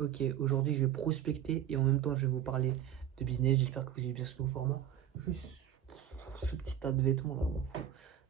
Ok, aujourd'hui je vais prospecter et en même temps je vais vous parler de business. J'espère que vous avez bien ce nouveau format. Juste ce petit tas de vêtements là, on m'en fout.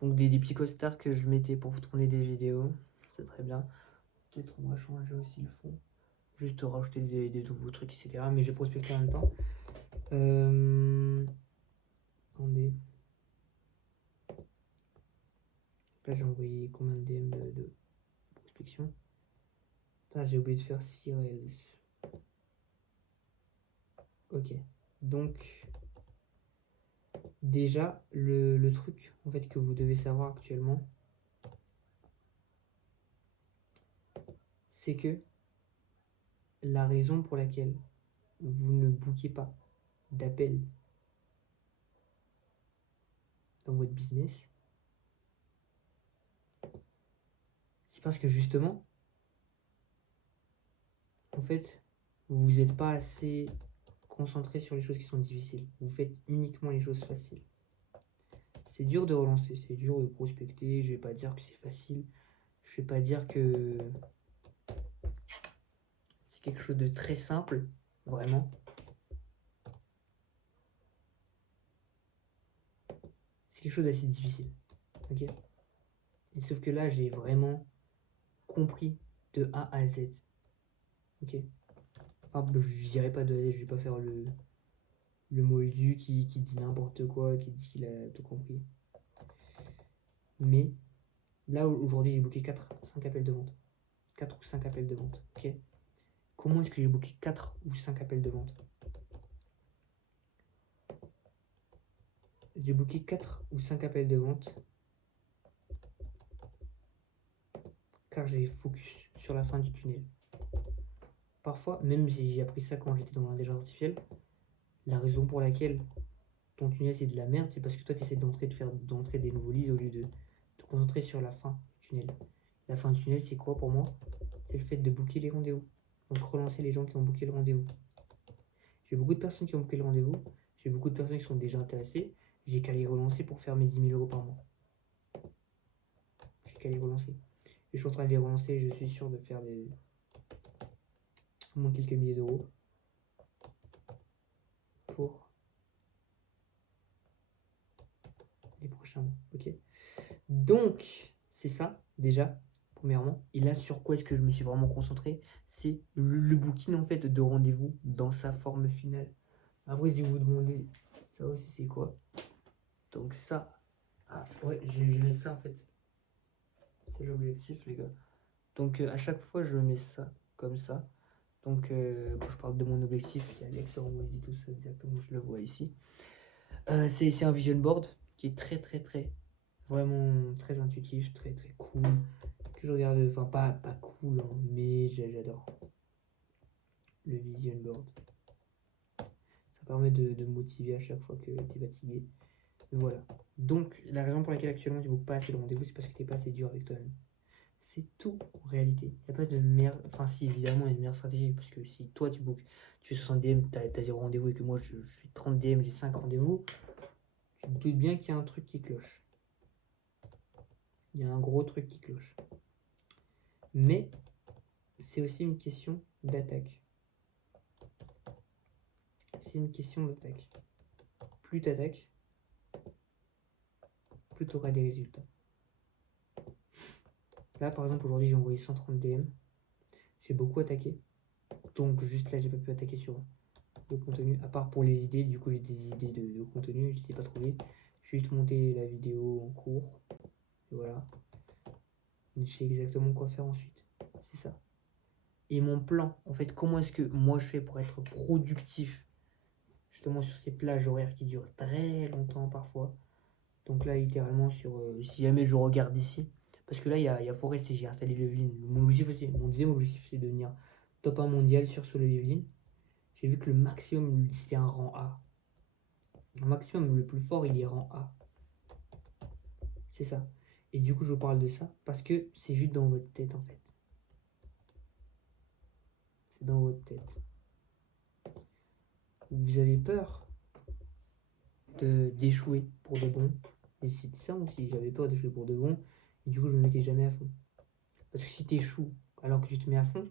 Donc des petits costards que je mettais pour vous tourner des vidéos. C'est très bien. Peut-être on va changer aussi le fond. Juste rajouter des nouveaux trucs, etc. Mais je vais prospecter en même temps. Attendez. Là j'ai envoyé combien de DM de prospection? Ah, j'ai oublié de faire 6 réels. Ok. Donc déjà le truc en fait que vous devez savoir actuellement, c'est que la raison pour laquelle vous ne bookez pas d'appel dans votre business, c'est parce que justement, en fait, vous n'êtes pas assez concentré sur les choses qui sont difficiles. Vous faites uniquement les choses faciles. C'est dur de relancer, c'est dur de prospecter. Je vais pas dire que c'est facile. Je vais pas dire que c'est quelque chose de très simple, vraiment. C'est quelque chose d'assez difficile. Ok. Et sauf que là, j'ai vraiment compris de A à Z. Ok. Enfin, je dirais pas de A à Z, je vais pas faire le moldu qui dit n'importe quoi, qui dit qu'il a tout compris. Mais là, aujourd'hui, j'ai booké 5 appels de vente. 4 ou 5 appels de vente. Ok. Comment est-ce que j'ai booké 4 ou 5 appels de vente? J'ai booké 4 ou 5 appels de vente car j'ai focus sur la fin du tunnel. Parfois, même si j'ai appris ça quand j'étais dans l'intelligence artificielle, la raison pour laquelle ton tunnel c'est de la merde, c'est parce que toi tu essaies d'entrer des nouveaux leads au lieu de te concentrer sur la fin du tunnel. La fin du tunnel, c'est quoi pour moi? C'est le fait de booker les rendez-vous. Donc relancer les gens qui ont booké le rendez-vous. J'ai beaucoup de personnes qui ont booké le rendez-vous. J'ai beaucoup de personnes qui sont déjà intéressées. J'ai qu'à les relancer pour faire mes 10 000 euros par mois. J'ai qu'à les relancer. Et je suis en train de les relancer. Je suis sûr de faire au moins quelques milliers d'euros pour les prochains mois. Ok. Donc, c'est ça, déjà, premièrement. Et là, sur quoi est-ce que je me suis vraiment concentré? C'est le booking, en fait, de rendez-vous dans sa forme finale. Après, si vous vous demandez, ça aussi, c'est quoi? Donc ça, ah, ouais, je mets ça, en fait. C'est l'objectif, les gars. Donc, à chaque fois, je mets ça, comme ça. Donc, quand je parle de mon objectif, il y a Alex Hormozy, tout ça, exactement, je le vois ici. C'est un vision board qui est très, très, très, vraiment très intuitif, très, très cool. Que je regarde, enfin, pas cool, hein, mais j'adore le vision board. Ça permet de me motiver à chaque fois que tu es fatigué. Mais voilà. Donc, la raison pour laquelle actuellement tu ne bookes pas assez de rendez-vous, c'est parce que tu n'es pas assez dur avec toi-même. C'est tout en réalité. Il n'y a pas de meilleure. Enfin, si, évidemment, il y a une meilleure stratégie. Parce que si toi tu bookes, tu fais 60 DM, tu as 0 rendez-vous et que moi je fais 30 DM, j'ai 5 rendez-vous, tu te doutes bien qu'il y a un truc qui cloche. Il y a un gros truc qui cloche. Mais c'est aussi une question d'attaque. C'est une question d'attaque. Plus tu attaques, plus tu auras des résultats. Là, par exemple, aujourd'hui, j'ai envoyé 130 DM. J'ai beaucoup attaqué. Donc, juste là, j'ai pas pu attaquer sur le contenu. À part pour les idées, du coup, j'ai des idées de contenu. Je ne les ai pas trouvées. J'ai juste monté la vidéo en cours. Et voilà. Je sais exactement quoi faire ensuite. C'est ça. Et mon plan, en fait, comment est-ce que moi je fais pour être productif justement sur ces plages horaires qui durent très longtemps parfois. Donc là, littéralement, si jamais je regarde ici, parce que là, il y a Forest et j'ai installé Leveline. Mon objectif aussi, mon deuxième objectif, c'est de devenir top 1 mondial sur solo Leveline. J'ai vu que le maximum, c'était un rang A. Le maximum, le plus fort, il est rang A. C'est ça. Et du coup, je vous parle de ça parce que c'est juste dans votre tête, en fait. C'est dans votre tête. Vous avez peur d'échouer pour de bon. Et c'est ça aussi, j'avais peur d'échouer pour de bon. Et du coup, je me mettais jamais à fond. Parce que si tu échoues alors que tu te mets à fond,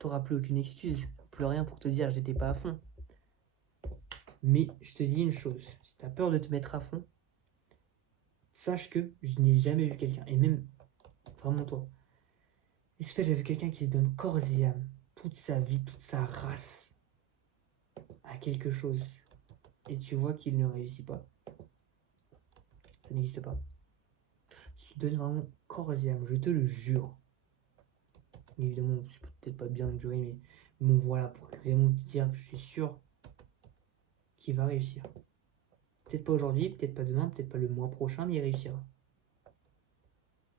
t'auras plus aucune excuse, plus rien pour te dire j'étais pas à fond. Mais je te dis une chose, si t'as peur de te mettre à fond, sache que je n'ai jamais vu quelqu'un, et même vraiment toi, est-ce que tu as déjà vu quelqu'un qui se donne corps et âme, toute sa vie, toute sa race, à quelque chose, et tu vois qu'il ne réussit pas? Ça n'existe pas. Tu te donnes vraiment corps et âme, je te le jure. Mais évidemment, c'est peut-être pas bien de jurer, mais bon voilà, pour vraiment te dire que je suis sûr qu'il va réussir. Peut-être pas aujourd'hui, peut-être pas demain, peut-être pas le mois prochain, mais il réussira.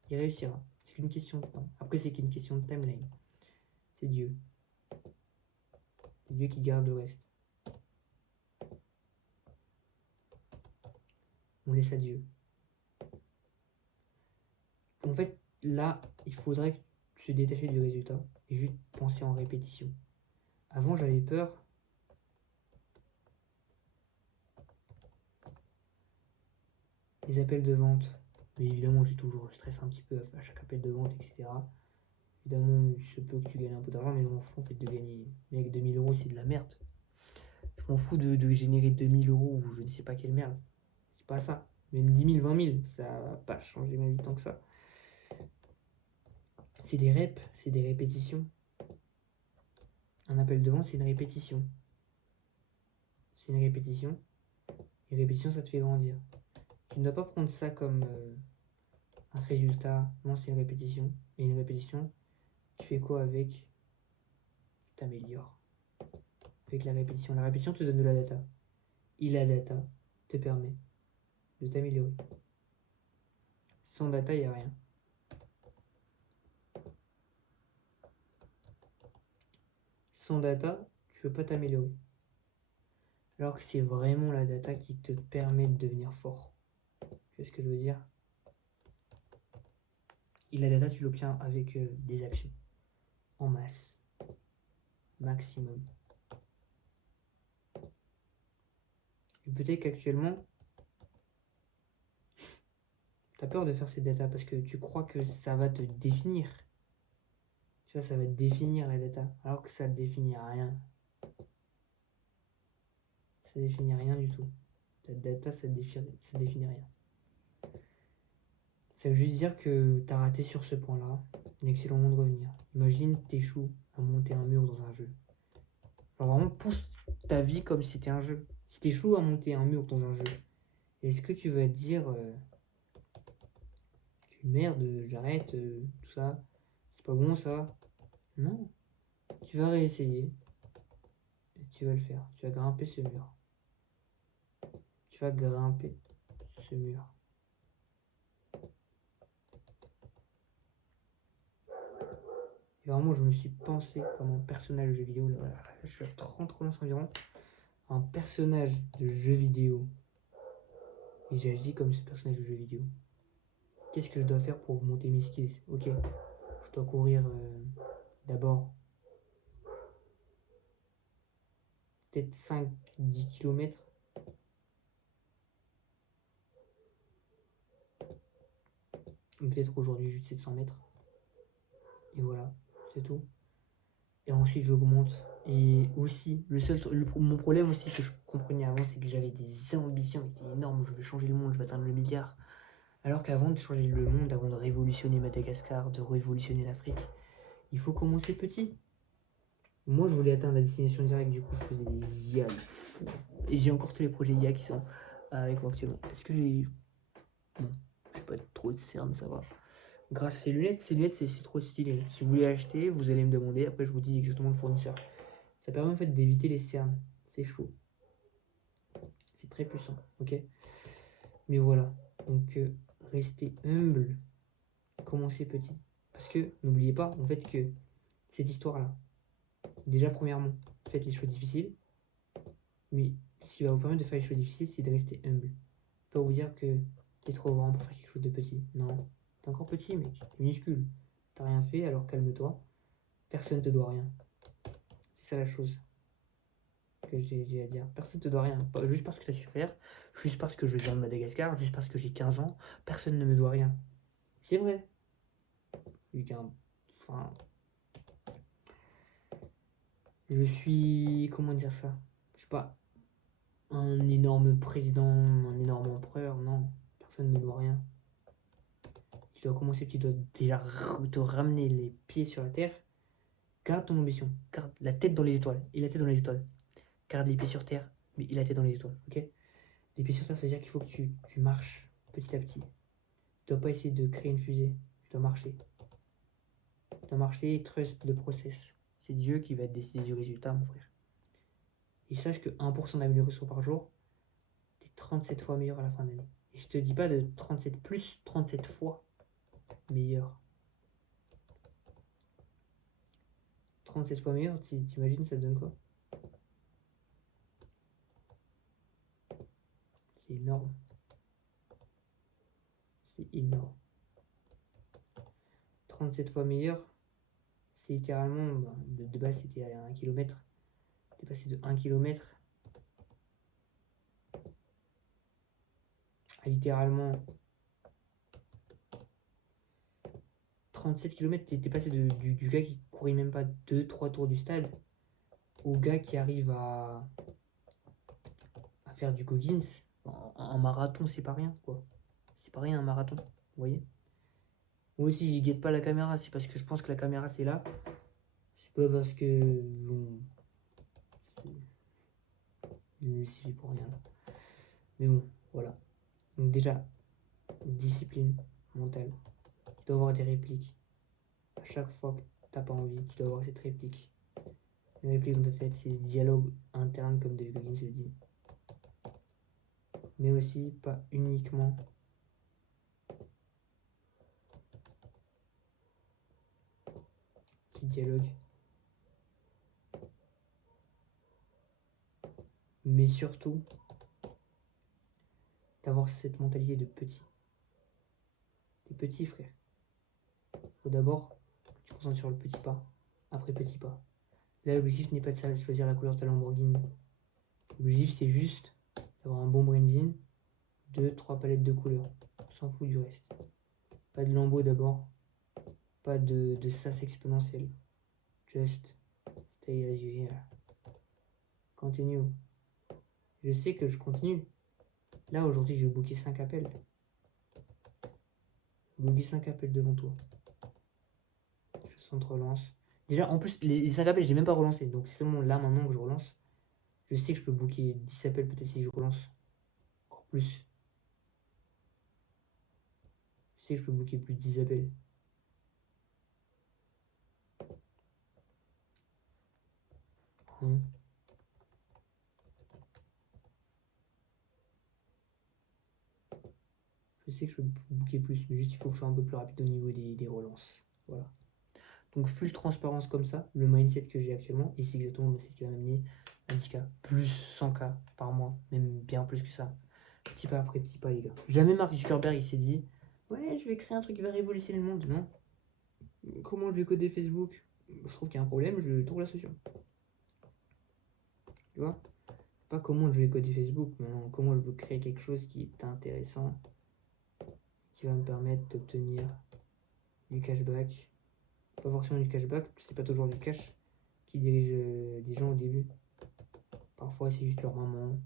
Il réussira. C'est qu'une question de temps. Après, c'est qu'une question de timeline. C'est Dieu. C'est Dieu qui garde le reste. On laisse à Dieu. En fait, là, il faudrait se détacher du résultat et juste penser en répétition. Avant, j'avais peur. Les appels de vente. Mais évidemment, j'ai toujours le stress un petit peu à chaque appel de vente, etc. Évidemment, il se peut que tu gagnes un peu d'argent, mais je m'en fous en fait de gagner. Mais avec 2000 euros, c'est de la merde. Je m'en fous de générer 2000 euros ou je ne sais pas quelle merde. C'est pas ça. Même 10 000, 20 000, ça va pas changer ma vie tant que ça. C'est des reps, c'est des répétitions. Un appel de vente, c'est une répétition. C'est une répétition. Une répétition, ça te fait grandir. Tu ne dois pas prendre ça comme un résultat. Non, c'est une répétition. Et une répétition, tu fais quoi avec? Tu t'améliores. Avec la répétition te donne de la data. Et la data te permet de t'améliorer. Sans data, il n'y a rien. Sans data, tu ne peux pas t'améliorer. Alors que c'est vraiment la data qui te permet de devenir fort. Tu vois ce que je veux dire? Et la data, tu l'obtiens avec des actions. En masse. Maximum. Et peut-être qu'actuellement, tu as peur de faire ces data parce que tu crois que ça va te définir. Tu vois, ça va te définir la data. Alors que ça ne définit rien. Ça définit rien du tout. Ta data, ça définit rien. Ça veut juste dire que tu as raté sur ce point-là. Un excellent moment de revenir. Imagine t'échoues à monter un mur dans un jeu. Alors vraiment, pense ta vie comme si c'était un jeu. Si t'échoues à monter un mur dans un jeu, est-ce que tu vas te dire merde, j'arrête, tout ça, c'est pas bon ça? Non. Tu vas réessayer. Et tu vas le faire. Tu vas grimper ce mur. Tu vas grimper ce mur. Et vraiment, je me suis pensé comme un personnage de jeu vidéo. Là, je suis à 30 relances environ. Un personnage de jeu vidéo. Et j'agis comme ce personnage de jeu vidéo. Qu'est-ce que je dois faire pour monter mes skills? Ok, je dois courir d'abord peut-être 5-10 km. Peut-être aujourd'hui juste 700 mètres. Et voilà, c'est tout. Et ensuite j'augmente. Et aussi, mon problème aussi que je comprenais avant, c'est que j'avais des ambitions qui étaient énormes. Je veux changer le monde, je veux atteindre le milliard. Alors qu'avant de changer le monde, avant de révolutionner Madagascar, de révolutionner l'Afrique, il faut commencer petit. Moi, je voulais atteindre la destination directe, du coup, je faisais des IA. Et j'ai encore tous les projets IA qui sont avec moi actuellement. Est-ce que j'ai... Bon, j'ai pas trop de cernes, ça va. Grâce à ces lunettes, c'est trop stylé. Si vous voulez acheter, vous allez me demander, après je vous dis exactement le fournisseur. Ça permet en fait d'éviter les cernes. C'est chaud. C'est très puissant, ok? Mais voilà, donc restez humble, commencez petit. Parce que n'oubliez pas en fait que cette histoire-là, déjà premièrement, faites les choix difficiles. Mais ce qui va vous permettre de faire les choix difficiles, c'est de rester humble. Pas vous dire que t'es trop grand pour faire quelque chose de petit. Non, t'es encore petit, mec. T'es minuscule. T'as rien fait, alors calme-toi. Personne te doit rien. C'est ça la chose que j'ai à dire. Personne te doit rien. Pas juste parce que t'as su faire, juste parce que je viens de Madagascar, juste parce que j'ai 15 ans, personne ne me doit rien. C'est vrai. Enfin, Je suis, comment dire ça? Je suis pas un énorme président, un énorme empereur, non. Personne ne doit rien. Tu dois commencer, tu dois déjà te ramener les pieds sur la terre. Garde ton ambition, garde la tête dans les étoiles, et la tête dans les étoiles. Garde les pieds sur terre, mais la tête dans les étoiles, ok? Les pieds sur terre, ça veut dire qu'il faut que tu marches petit à petit. Tu dois pas essayer de créer une fusée, tu dois marcher. Tu dois marcher et trust le process. C'est Dieu qui va décider du résultat, mon frère. Et sache que 1% d'amélioration par jour, t'es 37 fois meilleur à la fin de l'année. Et je te dis pas de 37 plus 37 fois meilleur. 37 fois meilleur, t'imagines ça te donne quoi? C'est énorme. C'est énorme. 37 fois meilleur, c'est littéralement, de base c'était à 1 km. T'es passé de 1 km à littéralement 37 km. T'es passé du gars qui courait même pas 2-3 tours du stade au gars qui arrive à faire du Goggins. En marathon, c'est pas rien, quoi. C'est pas rien un marathon, vous voyez. Moi aussi, je guette pas la caméra, c'est parce que je pense que la caméra c'est là. C'est pas parce que je me suis pour rien. Mais bon, voilà. Donc déjà, discipline mentale. Tu dois avoir des répliques. À chaque fois que t'as pas envie, tu dois avoir cette réplique. Une réplique dans ta tête, c'est dialogue interne comme David Goggins le dit. Mais aussi pas uniquement du dialogue, mais surtout d'avoir cette mentalité de petit. Des petits frères. Faut d'abord que tu te concentres sur le petit pas, après petit pas. Là, l'objectif n'est pas de choisir la couleur de ta Lamborghini. L'objectif, c'est juste d'avoir un bon branding, 2-3 palettes de couleurs. On s'en fout du reste. Pas de lambeau d'abord, pas de sas exponentiel. Just stay as you are. Continue. Je sais que je continue. Là, aujourd'hui, j'ai booké 5 appels. J'ai booké 5 appels devant toi. Je sens relance. Déjà, en plus, les 5 appels, je n'ai même pas relancé. Donc, c'est seulement là, maintenant que je relance. Je sais que je peux booker 10 appels peut-être si je relance. Encore plus. Je sais que je peux booker plus de 10 appels. Je sais que je peux booker plus, mais juste il faut que je sois un peu plus rapide au niveau des relances. Voilà. Donc full transparence comme ça, le mindset que j'ai actuellement, et c'est exactement ce qui va m'amener à 10K, plus 100K par mois, même bien plus que ça. Petit pas après petit pas, les gars. Jamais Mark Zuckerberg il s'est dit ouais, je vais créer un truc qui va révolutionner le monde. Non. Comment je vais coder Facebook? Je trouve qu'il y a un problème, je trouve la solution. Tu vois? Pas comment je vais coder Facebook, mais non, comment je veux créer quelque chose qui est intéressant, qui va me permettre d'obtenir du cashback. Pas forcément du cashback, c'est pas toujours du cash qui dirige les gens au début. Parfois c'est juste leur maman,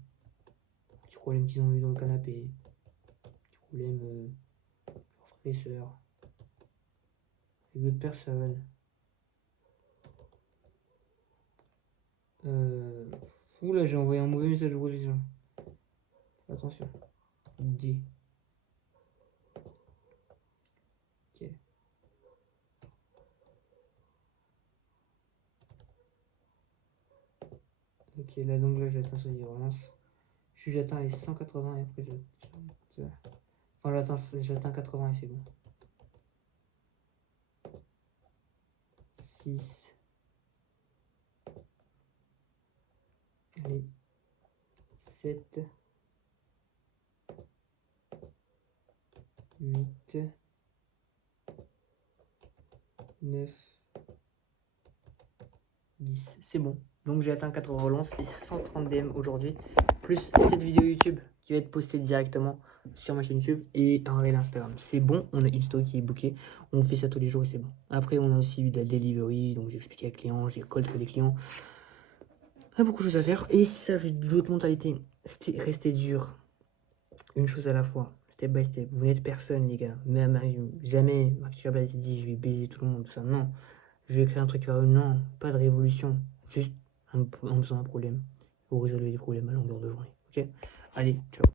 petit problème qu'ils ont eu dans le canapé, petit problème leur frère et soeur, avec d'autres personnes. Oula, j'ai envoyé un mauvais message de position. Attention. D. Ok. Ok, là donc là j'atteins sur les relances. J'atteins les 180 et après enfin j'atteins 80 et c'est bon. 6. Allez. 7. 8. 9. 10. C'est bon. Donc j'ai atteint 80 relances et 130 DM aujourd'hui. Plus cette vidéo YouTube qui va être postée directement sur ma chaîne YouTube et un réel Instagram. C'est bon, on a une story qui est bookée. On fait ça tous les jours et c'est bon. Après, on a aussi eu de la delivery. Donc j'ai expliqué à client, j'ai call les clients. On a beaucoup de choses à faire. Et c'est ça, juste d'autres mentalités. C'était rester dur. Une chose à la fois. Step by step. Vous n'êtes personne, les gars. Même jamais Mark Zuckerberg s'est dit je vais baiser tout le monde, tout ça. Non. Je vais créer un truc qui va. Non, pas de révolution. Juste en faisant un problème. Vous résolvez les problèmes à longueur de journée. Ok? Allez, ciao.